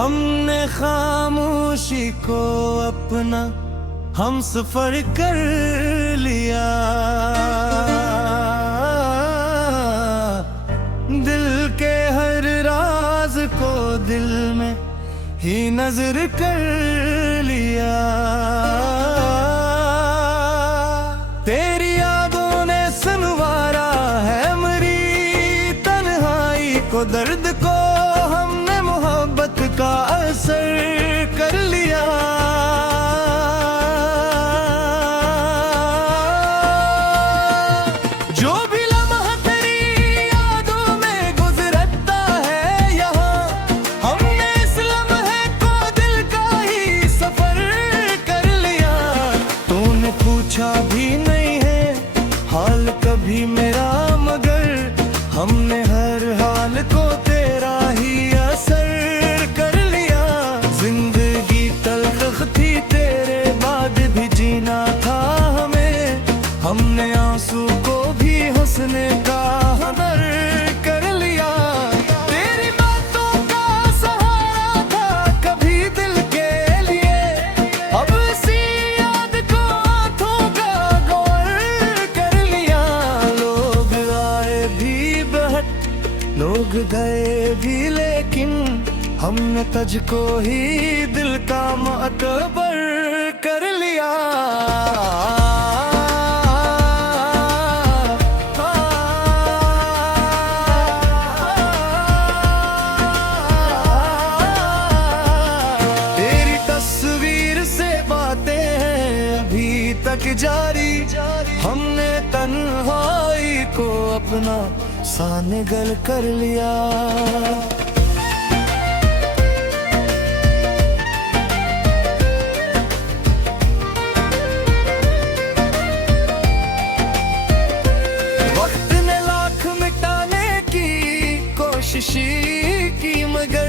हमने खामोशी को अपना हम सफर कर लिया। दिल के हर राज को दिल में ही नजर कर लिया। तेरी यादों ने संवारा है मेरी तन्हाई को, दर्द को हमने मोहब्बत का असर कर लिया। जो भी लम्हा तेरी यादों में गुजरता है यहाँ, हमने इस लम्हे को दिल का ही सफर कर लिया। तूने पूछा भी नहीं है हाल कभी मेरा, मगर हमने हर हाल को तेरा ही असर कर लिया। जिंदगी तल्ख थी तेरे बाद भी जीना था हमें, हमने आंसू को भी हंसने का हुनर कर लिया। तेरी बातों का सहारा था कभी दिल के लिए, अब इसी याद को आंखों का गौर कर लिया। लोग आए भी बहुत, लोग गए भी, लेकिन हमने तुझको ही दिल का मातबर कर लिया। तेरी तस्वीर से बातें हैं अभी तक जारी, हमने तन्हाई को अपना साने गल कर लिया। वक्त ने लाख मिटाने की कोशिश की, मगर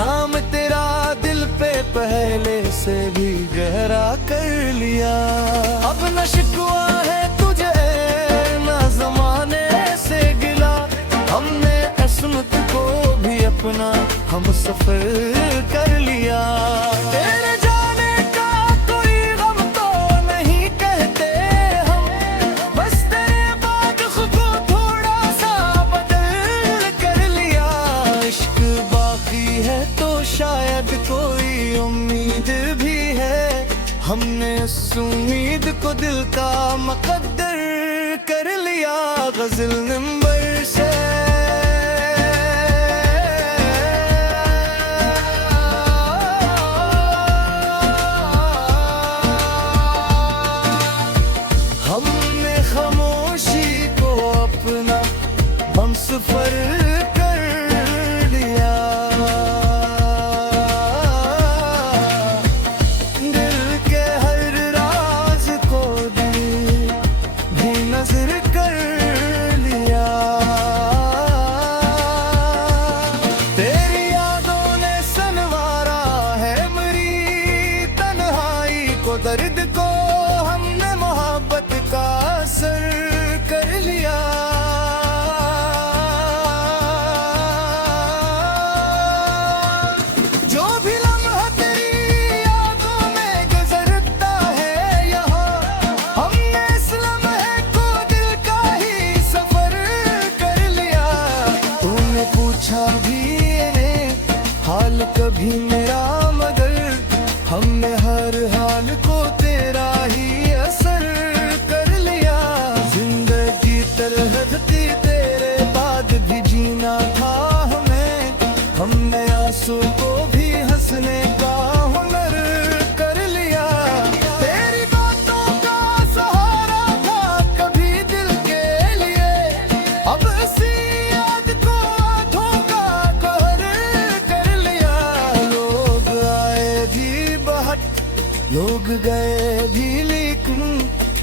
नाम तेरा दिल पे पहले से भी गहरा कर लिया। अब न शिकवा है तुझे न जमाने से गिला, हमने असमत को भी अपना हम सफर कर लिया। तेरे जाने का कोई गम तो नहीं कहते हम, बस तेरे बाद खुद को थोड़ा सा बदल कर लिया। इश्क बाकी है तो शायद कोई उम्मीद भी है, हमने इस उम्मीद को दिल का मुकद्दर कर लिया। गजल नंबर से हमने खामोशी को अपना हम सफर कर लिया। दिल के हर राज को दिल भी नजर कर लिया। तेरी यादों ने संवारा है मेरी तन्हाई को, दर्द को हमने मोहब्बत का असर कर लिया। जो भी लम्हा तेरी यादों में गुजरता है यहाँ, हमने इस लम्हे को दिल का ही सफर कर लिया। तूने पूछा भी नहीं हाल कभी मेरा, मगर हमने हर हाल को तेरा ही असर कर लिया। जिंदगी तलहट थी तेरे बाद भी जीना था हमें, हमने आंसू को भी हंसने का हुनर कर लिया। तेरी बातों का सहारा था कभी दिल के लिए, अब इसी याद को आंखों का कहर कर लिया। लोग आए भी बहुत, लोग गए भी, लेकिन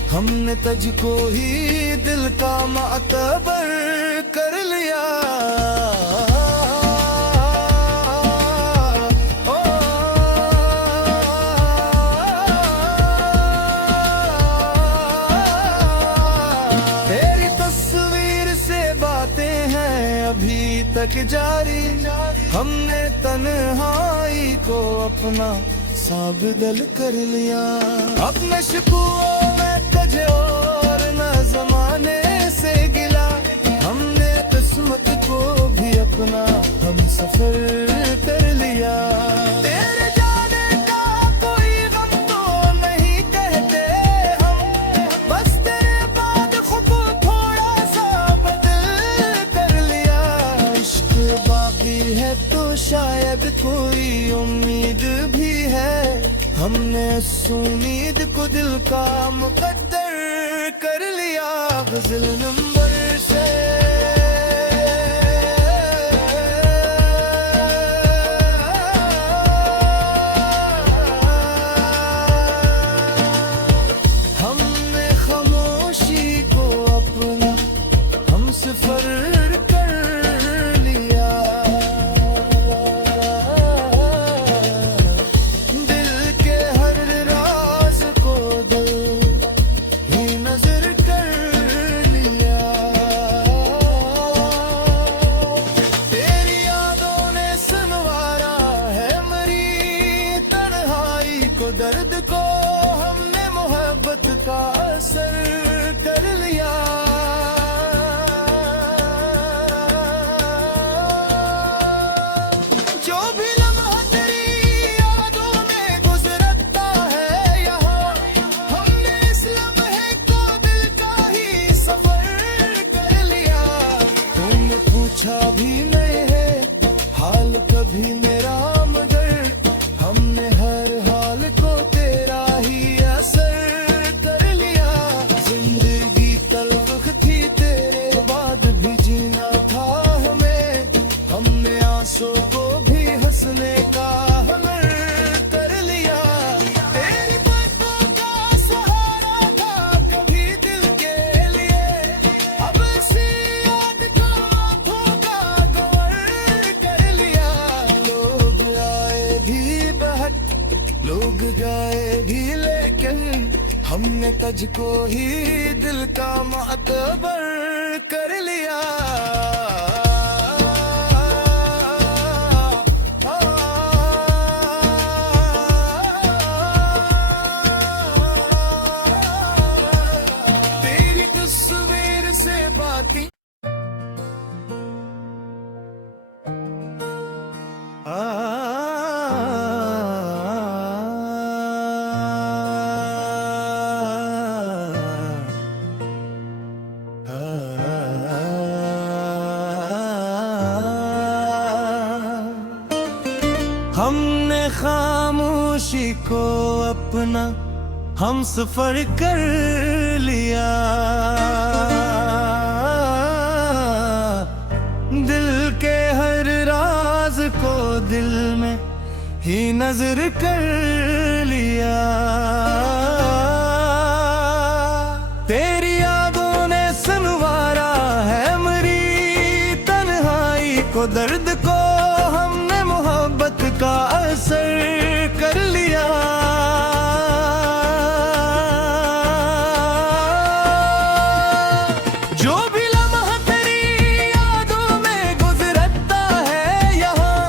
हमने तुझको ही दिल का मातबर कर लिया। तेरी तस्वीर से बातें हैं अभी तक जारी, हमने तन्हाई को अपना साबदल कर लिया। अपने शिकवों में तजे और न जमाने से गिला, हमने किस्मत को भी अपना हम सफर कर लिया। तेरे जाने का कोई गम तो नहीं कहते हम, बस तेरे बाद खुद थोड़ा सा बदल कर लिया। इश्क बाकी है तो शायद कोई उम्मीद भी है, हमने उस उम्मीद को दिल का मुकद्दर कर लिया। गजल नंबर से हमने खामोशी को अपना हम सफर कर लिया। दिल के हर राज को दिल ही नजर कर लिया। तेरी यादों ने संवारा है मरी तन्हाई को, दर्द को हमने मोहब्बत का असर कर लिया। जो भी लम्हा तेरी यादों में गुजरता है यहाँ, हमने इस लम्हे को दिल का ही सफर कर लिया। तुमने पूछा भी नहीं है हाल कभी मेरा, मगर हमने हर हाल को तेरा ही असर कर लिया। जिंदगी तल्ख थी तेरे बाद भी जीना था हमें, हमने आंसू को भी हंसने का हुनर कर लिया। तेरी बातों का सहारा था कभी दिल के लिए, अब इसी याद का आँखों का गौर कर लिया। लोग आए भी बहक लोग गए भी, लेकिन हमने तुझको ही दिल का मातबर कर लिया। तेरी तस्वीर से बातें हमने खामोशी को अपना हम सफर कर लिया। दिल के हर राज को दिल में ही नजर कर लिया। तेरी यादों ने संवारा है मरी तन्हाई को, दर्द को हमने मोहब्बत का असर कर लिया। जो भी लम्हा तेरी यादों में गुजरता है यहाँ,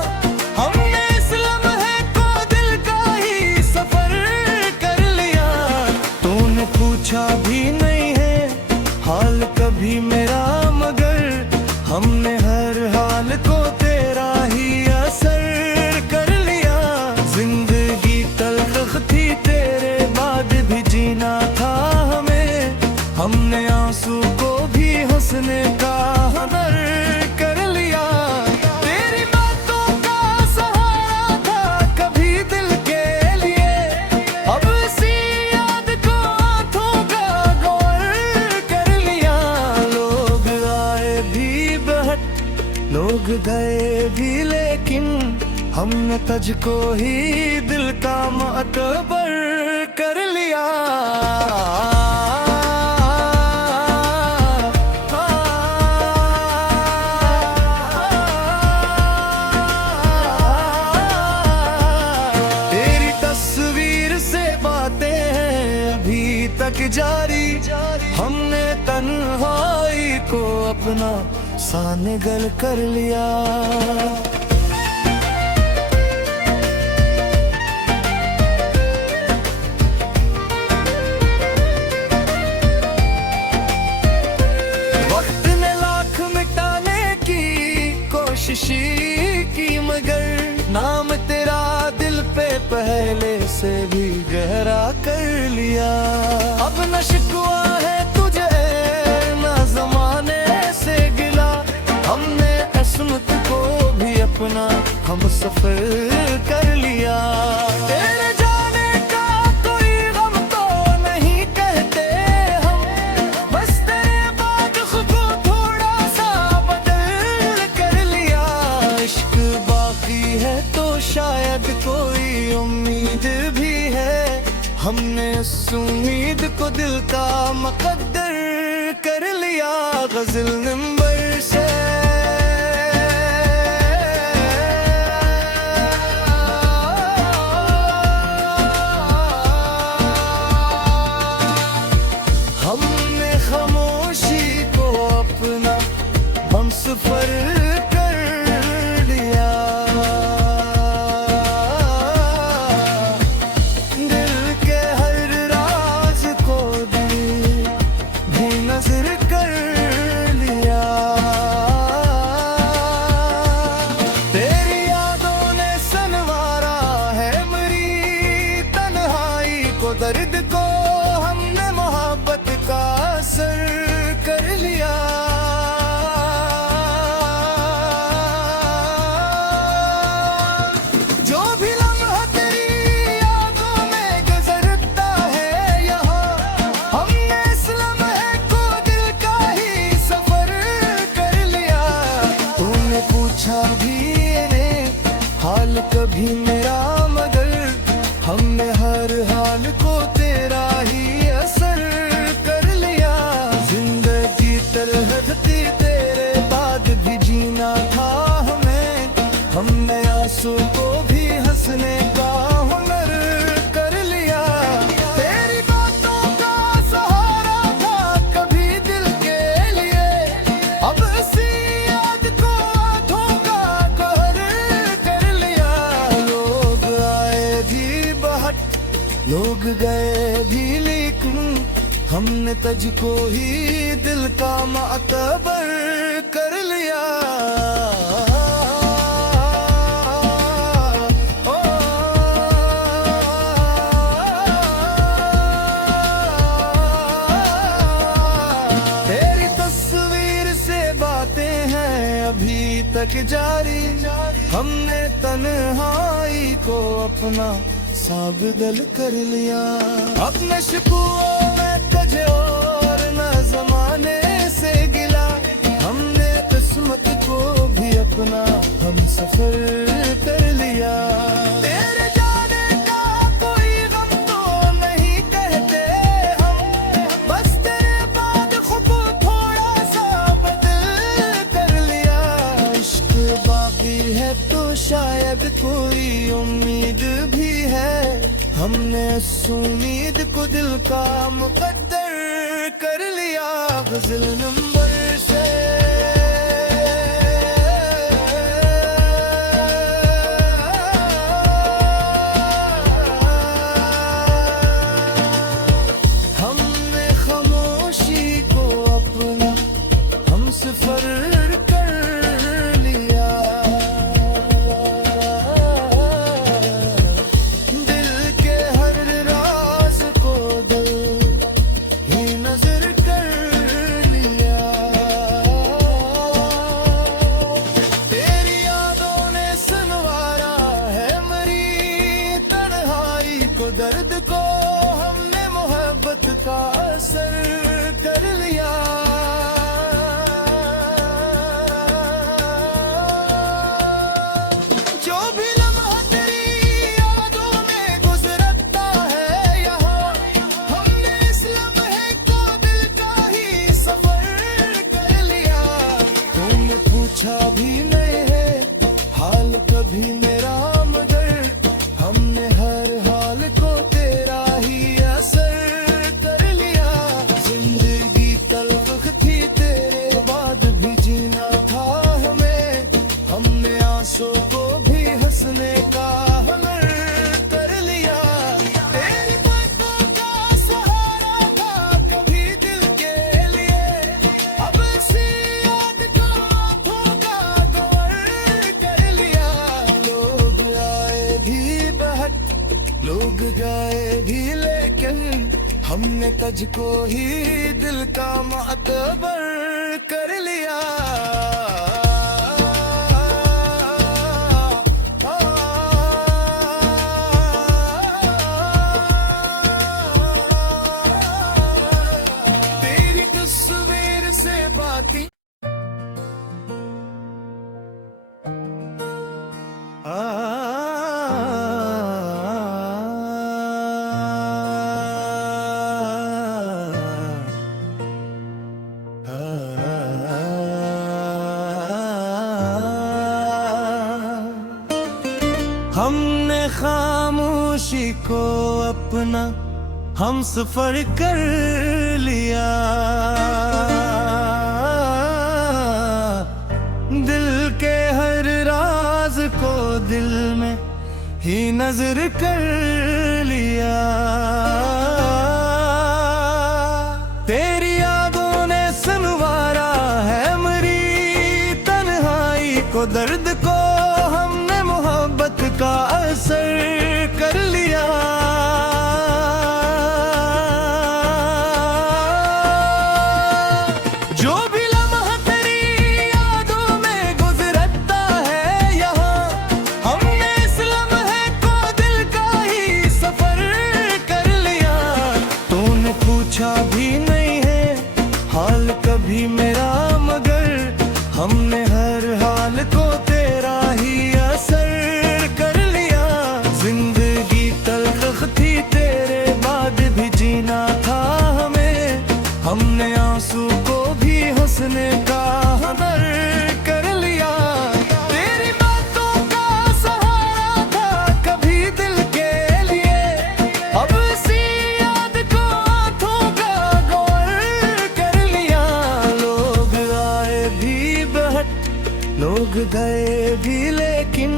हमने इस लम्हे को दिल का ही सफर कर लिया। तूने पूछा भी नहीं है हाल कभी मेरा, मगर हमने हर हाल को तेरा ही असर कर लिया। जिंदगी तल्ख थी तेरे बाद भी जीना था हमें, हमने आंसू को भी हंसने का हुनर कर लिया। तेरी बातों का सहारा था कभी दिल के लिए, अब इसी याद को आँखों का गौर कर लिया। लोग आए भी बहक लोग गए भी, लेकिन हमने तुझको ही दिल का मातबर कर लिया। तेरी तस्वीर से बातें हैं अभी तक जारी, हमने तन्हाई को अपना साने गल कर लिया। खामोशी की, मगर नाम तेरा दिल पे पहले से भी गहरा कर लिया। अब न शिकवा है तुझे न जमाने से गिला, हमने किस्मत को भी अपना हम सफर कर लिया। तेरे जाने का कोई गम तो नहीं कहते हम, बस तेरे बाद खुद को थोड़ा सा बदल कर लिया। इश्क बाकी है तो शायद कोई उम्मीद भी है, हमने उस उम्मीद को दिल का मुकद्दर कर लिया। गजल नंबर से हमने खामोशी को अपना हमसफर कर लिया। दिल के हर राज को भी नजर कर लिया। तेरी यादों ने सनवारा है मेरी तन्हाई को, दर्द को हमने मोहब्बत का असर कर लिया। जो भी लम्हा तेरी यादों में गुजरता है यहाँ, हमने इस लम्हे को दिल का ही सफर कर लिया। तूने पूछा भी ने हाल कभी मेरा, मगर हमने हर हाल को तेरा ही असर कर लिया। जिंदगी तलहट थी तेरे बाद भी जीना था हमें, हमने आंसू को भी हंसने का हुनर कर लिया। तेरी बातों का सहारा था कभी दिल के लिए, अब इसी याद को आंखों का कहर कर लिया। लोग आए भी बहट लोग गए भी, लेकिन हमने तुझको ही दिल का मातबर कर लिया। ओ, तेरी तस्वीर से बातें हैं अभी तक जारी, हमने तन्हाई को अपना साबदल कर लिया। अपने शिकवों में तुझे और न जमाने से गिला, हमने किस्मत को भी अपना हम सफर कर लिया। तेरे जाने का कोई गम तो नहीं कहते हम, बस तेरे बाद खुद को थोड़ा सा बदल कर लिया। इश्क बाकी है तो शायद कोई उम्मीद भी है, हमने उस उम्मीद को दिल का मुकद्दर कर लिया। गजल नंबर से हमने खामोशी को अपना हमसफर कर लिया। दिल के हर राज को दिल ही नजर कर लिया। तेरी यादों ने सनवारा है मेरी तन्हाई को, दर्द को हमने मोहब्बत का असर कर लिया। जो भी लम्हा तेरी यादों में गुजरता है यहाँ, हमने इस लम्हे को दिल का ही सफर कर लिया। तुमने पूछा भी नहीं है हाल कभी मेरा, मगर हमने हर हाल को तेरा ही असर कर लिया। जिंदगी तल्ख थी तेरे बाद भी जीना था हमें, हमने आंसू को भी हंसने का हुनर कर लिया। तेरी बातों का सहारा था कभी दिल के लिए, अब इसी याद को आंखों का गवर हमने तुझको ही दिल का मातबर कर लिया। तेरी तस्वीर से बातें हमने खामोशी को अपना हम सफर कर लिया। दिल के हर राज को दिल में ही नजर कर लिया। तेरी यादों ने संवारा है मेरी तन्हाई को, दर्द को हमने मोहब्बत का असर कर लिया। जो भी लम्हा तेरी यादों में गुजरता है यहाँ, हमने इस लम्हे को दिल का ही सफर कर लिया। तूने पूछा भी नहीं है हाल कभी मेरा, मगर हमने हर हाल को तेरा ही असर कर लिया। जिंदगी तल्ख थी तेरे बाद भी जीना था हमें, हमने आंसू को भी हंसने का हुनर कर लिया। तेरी बातों का सहारा था कभी दिल के लिए, अब इसी याद को आंखों का गौर कर लिया। लोग आए भी बहुत, लोग गए भी, लेकिन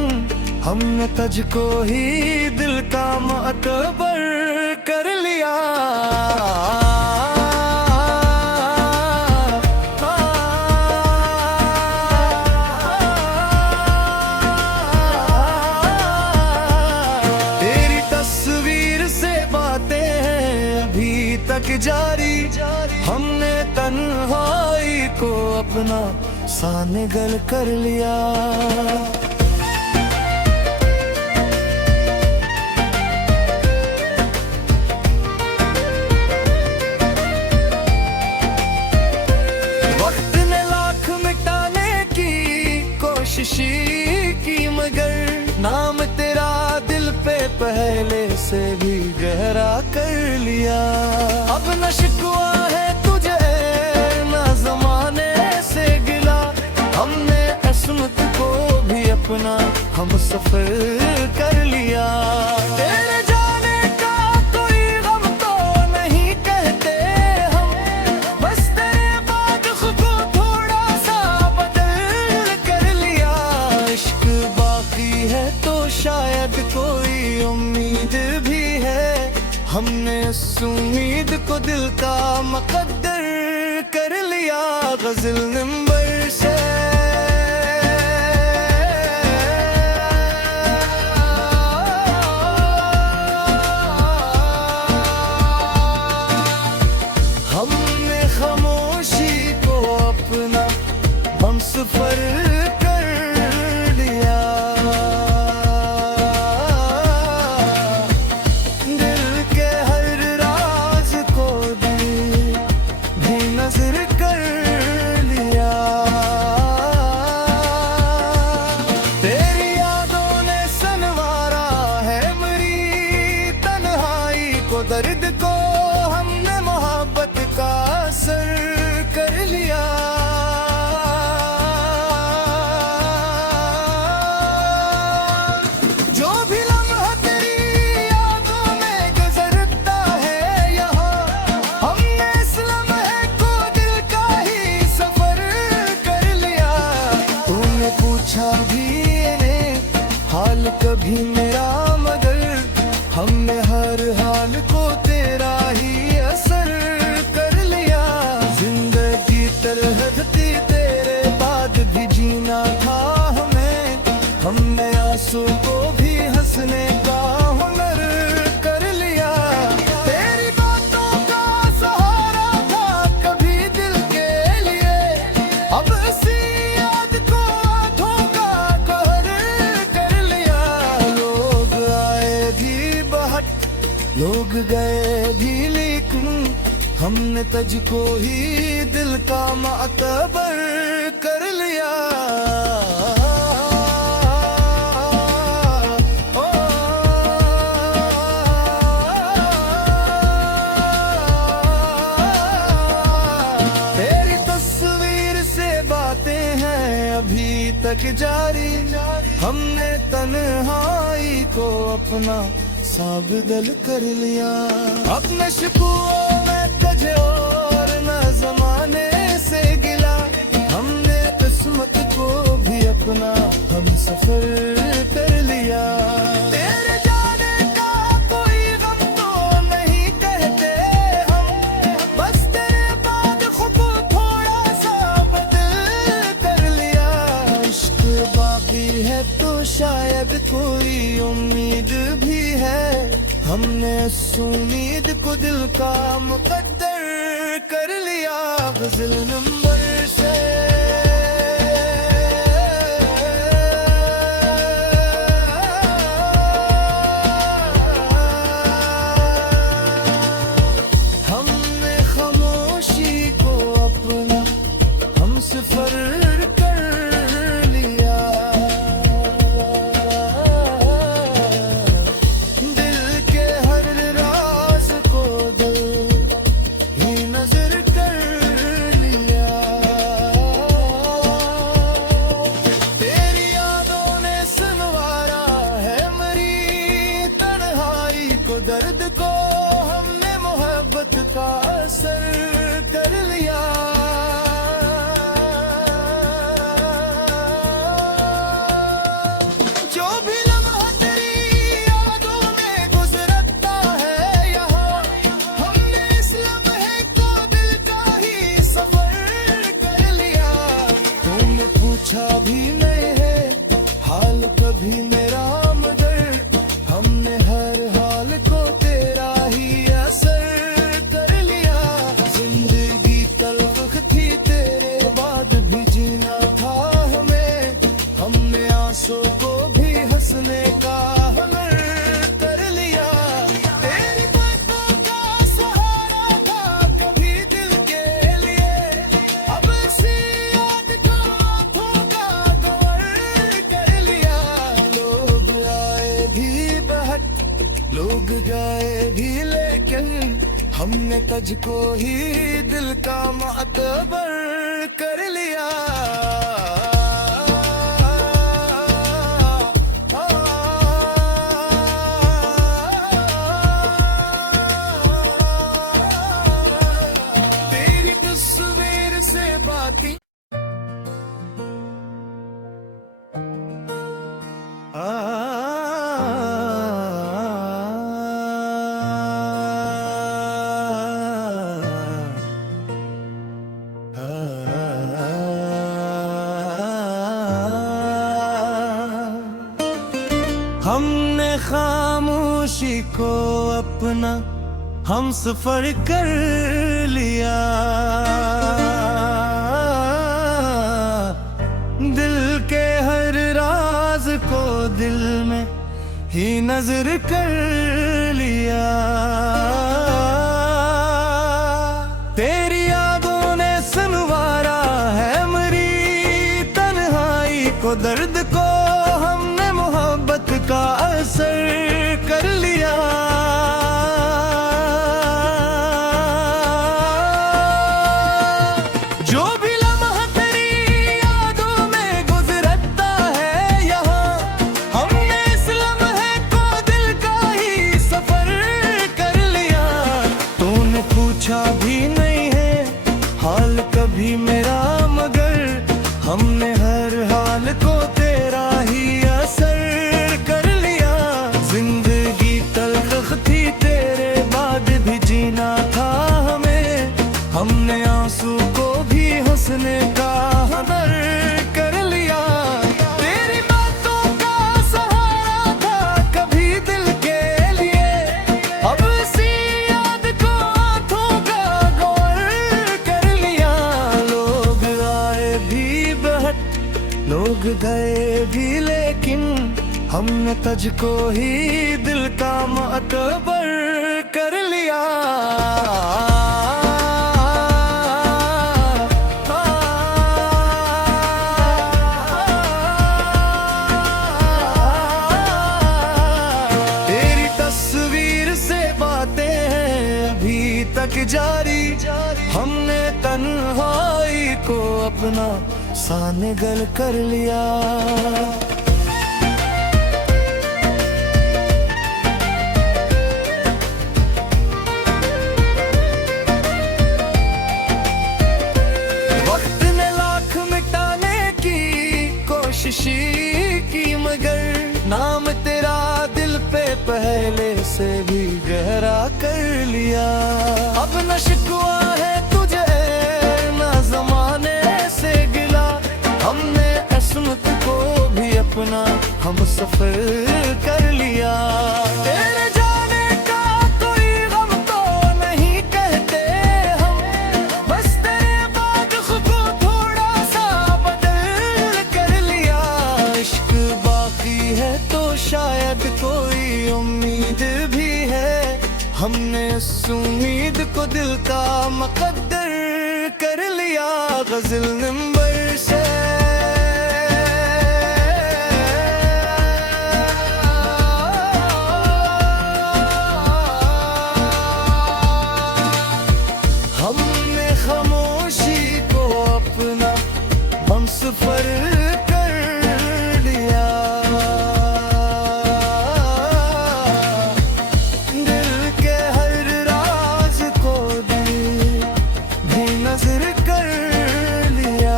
हमने तुझको ही दिल का मातबर कर लिया। तेरी तस्वीर से बातें हैं अभी तक जारी, हमने तन्हाई को अपना सानगल कर लिया। वक्त ने लाख मिटाने की कोशिश की, मगर नाम तेरा दिल पे पहले से भी गहरा कर लिया। अब न शिकवा है तुझे न जमाने से गिला, हमने किस्मत को भी अपना हम सफर कर लिया। तेरे जाने का कोई गम तो नहीं कहते हम, बस तेरे बाद खुद को थोड़ा सा बदल कर लिया। इश्क बाकी है तो शायद कोई उम्मीद भी है, हमने इस उम्मीद को दिल का मुकद्दर कर लिया। गजल नंबर से हमने खामोशी को अपना हम सफर कर लिया। दिल के हर राज को दिल भी नजर कर लिया। तेरी यादों ने संवारा है मेरी तन्हाई को, दर्द को हमने मोहब्बत का असर कर लिया। जो भी लम्हा तेरी यादों में गुजरता है यहाँ, हमने इस लम्हे को दिल का ही सफर कर लिया। तूने पूछा भी नहीं हाल कभी मेरा, मगर हमने हर हाल को तेरा ही असर कर लिया। जिंदगी तरह थी तेरे बाद भी जीना था हमें, हमने आंसू को भी हंसने का हुनर कर लिया। तेरी बातों का हमने तुझको ही दिल का मातबर कर लिया। तेरी तस्वीर से बातें हैं अभी तक जारी, हमने तन्हाई को अपना साबदल कर लिया। अपने शिकवों में तुझे और न जमाने से गिला, हमने किस्मत को भी अपना हम सफर कर लिया। तेरे जाने का कोई गम तो नहीं कहते हम, बस तेरे बाद खुद थोड़ा सा बदल कर लिया। इश्क बाकी है तो शायद कोई उम्मीद भी है, हमने इस उम्मीद को दिल का मुकद्दर कर लिया। गजल नंबर से हमने खामोशी को अपना हम सफर दर्द को हमने मोहब्बत का असर कर लिया। जो भी लम्हा तेरी यादों में गुजरता है यहाँ, हमने इस लम्हे को दिल का ही सफर कर लिया। तुमने पूछा भी नहीं है हाल कभी मेरा, मगर हमने हर हाल को तेरा ही असर कर लिया। जिंदगी तल्ख थी तेरे बाद भी जीना था हमें, हमने आंसू को भी हंसने का हुनर कर लिया। तेरी बातों का सहारा था कभी दिल के लिए, अब इसी याद को आंखों का गवर कर लिया। लोग आए भी बहक, लोग गए भी, लेकिन हमने तुझको ही दिल का मातबर कर लिया। तेरी तस्वीर से बातें हमने खामोशी को अपना हम सफर कर लिया। दिल के हर राज को दिल में ही नजर कर लिया। तेरी यादों ने संवारा है मेरी तन्हाई को, दर्द को हमने मोहब्बत का असर कर लिया। जो भी लम्हा तेरी यादों में गुजरता है यहाँ, हमने इस लम्हे को दिल का ही सफर कर लिया। तूने पूछा भी नहीं है हाल कभी मेरा, मगर हमने हर हाल को तेरा ही असर कर लिया। जिंदगी तल्ख थी तेरे बाद भी जीना था हमें, हमने आंसू को भी हंसने का हुनर कर लिया। तेरी बातों का सहारा था कभी दिल के लिए, अब इसी याद को आंखों का गौर कर लिया। लोग आए भी बहक, लोग गए भी, लेकिन हमने तुझको ही दिल का मातबर कर लिया। जारी, हमने तन्हाई को अपना सानिगल कर लिया। वक्त ने लाख मिटाने की कोशिश की, मगर नाम तेरा दिल पे पहले से भी गहरा कर लिया। अब न शिकवा है तुझे न जमाने से गिला, हमने किस्मत को भी अपना हम सफर कर लिया। तेरे जाने का कोई गम तो नहीं कहते हम, बस तेरे बाद खुद को थोड़ा सा बदल कर लिया। इश्क बाकी है तो शायद कोई उम्मीद भी है, हमने इस उम्मीद को दिल का मुकद्दर कर लिया। गजल नंबर से हमने खामोशी को अपना हमसफर कर लिया। दिल के हर राज को भी नजर कर लिया।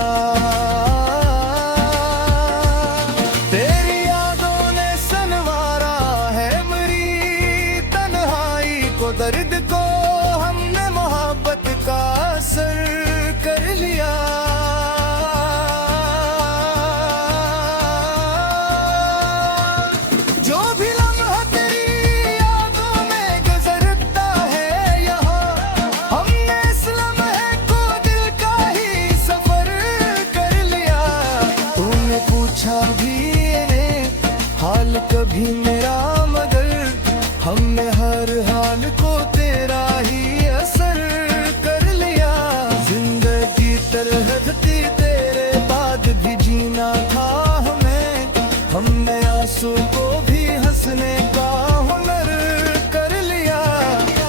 तेरी यादों ने सनवारा है मेरी तन्हाई को, दर्द को हमने मोहब्बत का असर कर लिया। जो भी लम्हा तेरी यादों में गुजरता है यहाँ, हमने इस लम्हे को दिल का ही सफर कर लिया। तूने पूछा भी हाल कभी मेरा, मगर हमने हर हाल को तेरा ही असर कर लिया। जिंदगी तरह थी तेरे बाद भी जीना था हमें, हमने आंसू को भी हंसने का हुनर कर लिया।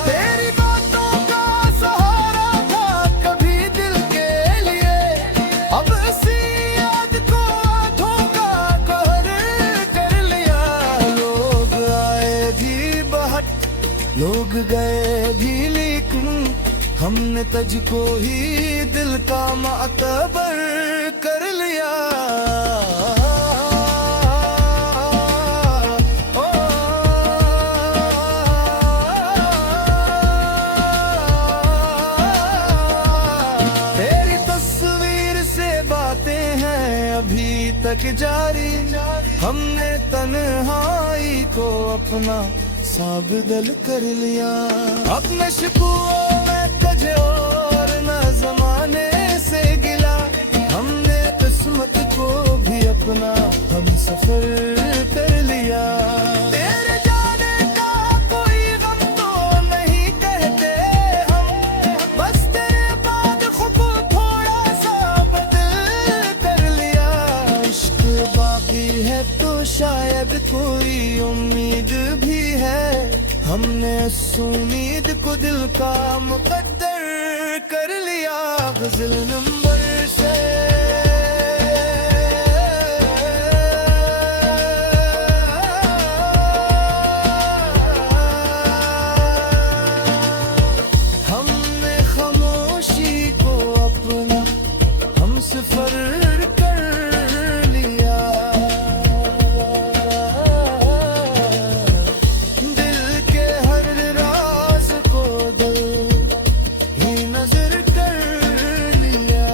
तेरी बातों का सहारा था कभी दिल के लिए, अब इसी याद को आंखों का कहर कर लिया। लोग आए भी बहुत, लोग गए भी, लेकिन हमने तुझको ही दिल का मातबर कर लिया। ओ, तेरी तस्वीर से बातें हैं अभी तक जारी, हमने तन्हाई को अपना साबदल कर लिया। अपने शिकवों में तुझे और न जमाने से गिला, हमने किस्मत को भी अपना हम सफर कर लिया। तेरे जाने का कोई गम तो नहीं कहते हम, बस तेरे बाद खुद को थोड़ा सा बदल कर लिया। इश्क बाकी है तो शायद कोई उम्मीद भी है, हमने इस उम्मीद को दिल का मुकद्दर कर लिया। गजल नंबर से हमने खामोशी को अपना हमसफर कर लिया। दिल के हर राज को दिल ही नजर कर लिया।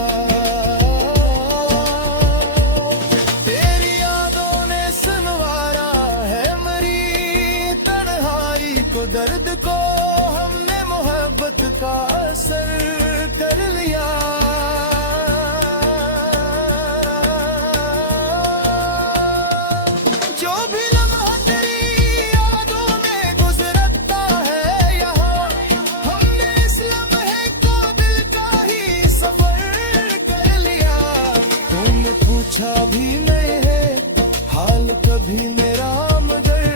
तेरी यादों ने सनवारा है मेरी तन्हाई को, दर्द को हमने मोहब्बत का असर कर लिया। जो भी लम्हा तेरी यादों में गुजरता है यहाँ, हमने इस लम्हे को दिल का ही सफर कर लिया। तुमने पूछा भी नहीं है हाल कभी मेरा, मगर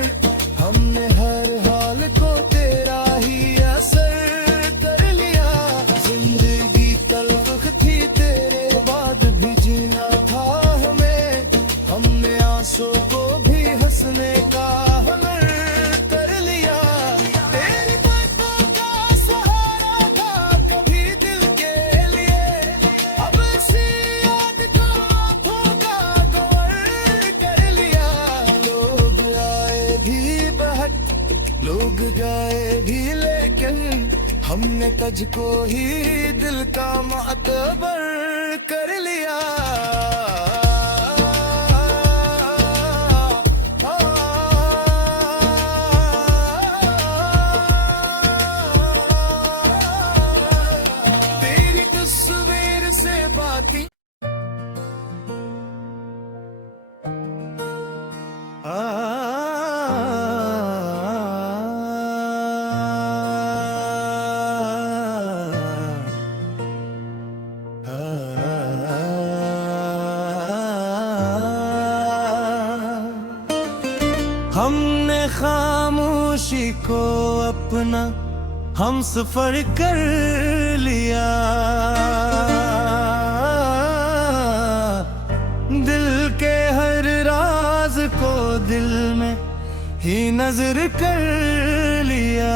हमने हर हाल को तेरा ही असर कर लिया। हमने तुझको ही दिल का मातबर कर लिया। तेरी तस्वीर से बातें हमने खामोशी को अपना हम सफर कर लिया। दिल के हर राज को दिल में ही नजर कर लिया।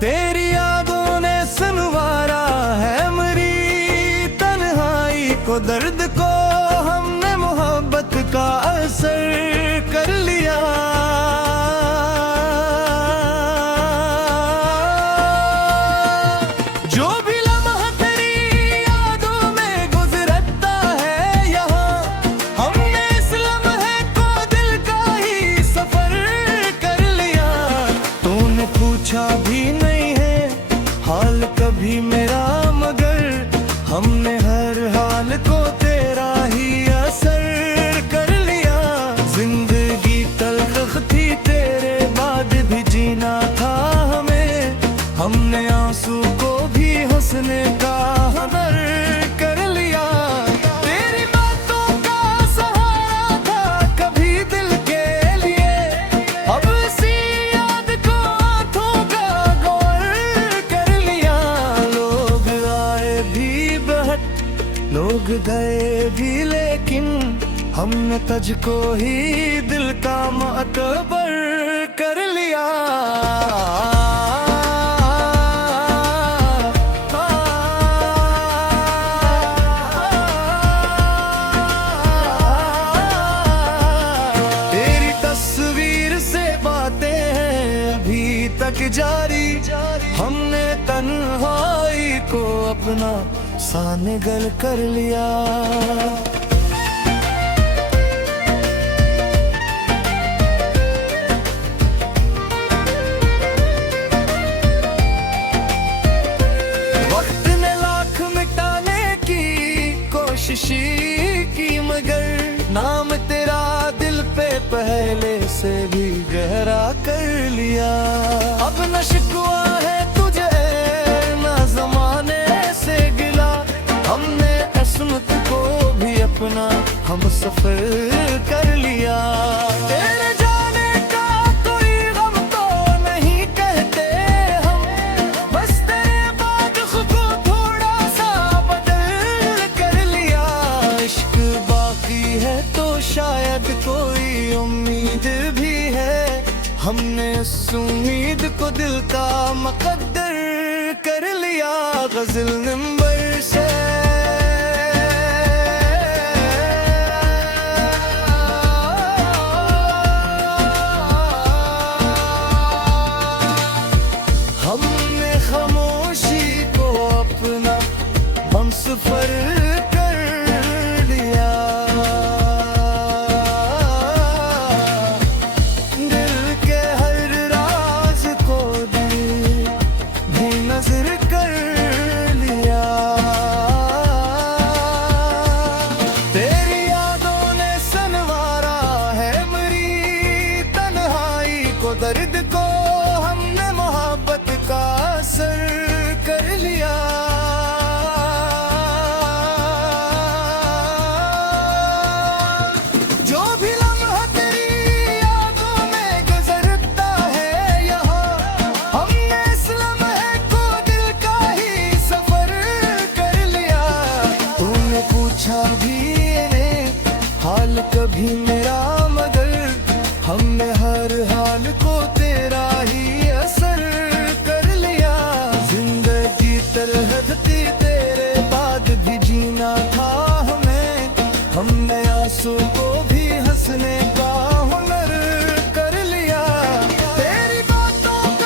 तेरी यादों ने सुनवारा है मेरी तन्हाई को, दर्द को हमने मोहब्बत का असर कर लिया। जो भी लम्हा तेरी यादों में गुजरता है यहाँ, हमने इस लम्हे को दिल का ही सफर कर लिया। तूने पूछा भी नहीं है हाल कभी मेरा, मगर हमने हर हाल को तेरा ही असर कर लिया। जिंदगी तल्ख थी तेरे बाद भी जीना था हमें, हमने आंसू को भी हंसने का हुनर कर लिया। तेरी बातों का सहारा था कभी दिल के लिए, अब इसी याद को आंखों का गौर कर लिया। लोग आए भी बहुत, लोग गए भी, लेकिन हमने तुझको ही दिल का मातबर कर लिया। तेरी तस्वीर से बातें हैं अभी तक जारी, हमने तन्हाई को अपना साने गल कर लिया। वक्त ने लाख मिटाने की कोशिश की, मगर नाम तेरा दिल पे पहले से भी गहरा कर लिया। अब न शिकवा है तुझे न जमाने से गिला, हमने किस्मत को भी अपना हम सफर कर लिया। तेरे जाने का कोई गम तो नहीं कहते हम, बस तेरे बाद खुद को थोड़ा सा बदल कर लिया। इश्क बाकी है तो शायद कोई उम्मीद भी है, हमने उस उम्मीद को दिल का मुकद्दर कर लिया। गजल नंबर से हमने खामोशी को अपना हम सफर कर लिया। दिल के हर राज को दिल भी नजर कर लिया। तेरी यादों ने सनवारा है मेरी तन्हाई को, दर्द को हमने मोहब्बत का असर कर लिया। जो भी लम्हा तेरी यादों में गुजरता है यहाँ, हमने इस लम्हे को दिल का ही सफर कर लिया। तूने पूछा भी नहीं हाल कभी मेरा, मगर हमने हर हाल को तेरा ही असर कर लिया। जिंदगी तलहद थी तेरे बाद भी जीना था हमें, हमने आंसू को भी हंसने का हुनर कर लिया। तेरी बातों का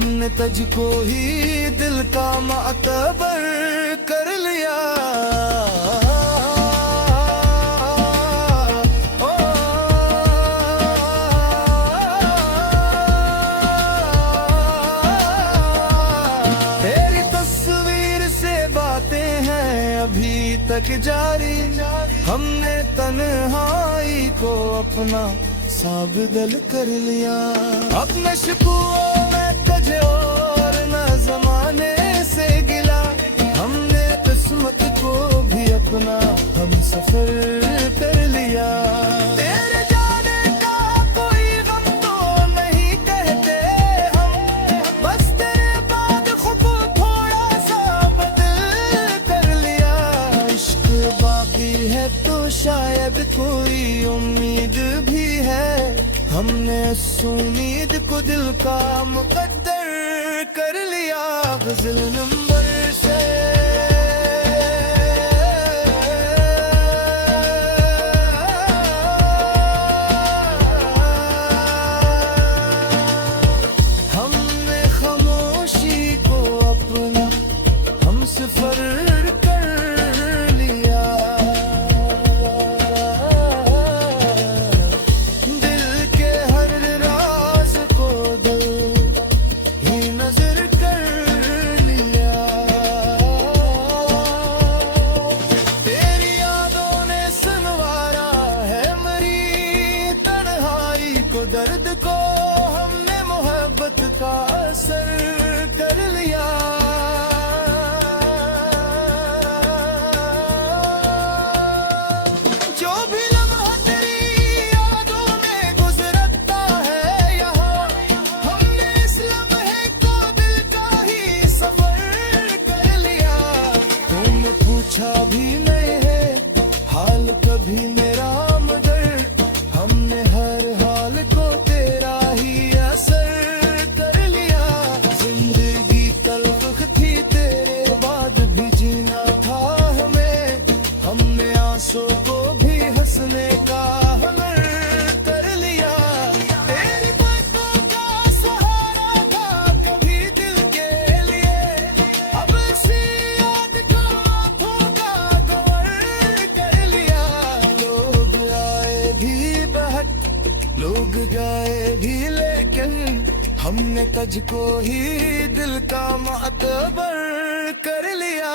हमने तुझको ही दिल का मातबर कर लिया। तेरी तस्वीर से बातें हैं अभी तक जारी, हमने तन्हाई को अपना सा बदल कर लिया। अपने शिकवों में तुझे और न जमाने से गिला, हमने किस्मत को भी अपना हम सफर कर लिया। तेरे जाने का कोई गम तो नहीं कहते हम, बस तेरे बाद खुद थोड़ा सा बदल कर लिया। इश्क बाकी है तो शायद कोई उम्मीद भी है, हमने इस उम्मीद को दिल का मुकद्दर कर लिया। गजल नंबर से हमने खामोशी को अपना हम सफर दर्द को हमने मोहब्बत का असर कर लिया। जो भी लम्हा तेरी यादों में गुजरता है यहाँ, हमने इस लम्हे को दिल का ही सफर कर लिया। तुमने पूछा भी नहीं है हाल कभी मेरा, मगर हमने हर हाल को तेरा ही असर कर लिया। जिंदगी तल्ख थी तेरे बाद भी जीना था हमें, हमने आंसू को भी हंसने का हुनर कर लिया। तेरी बातों का सहारा था कभी दिल के लिए, अब इसी याद का आंखों का गौर कर लिया। लोग आए भी बहक लोग गए भी, लेकिन हमने तुझको ही दिल का मातबर कर लिया।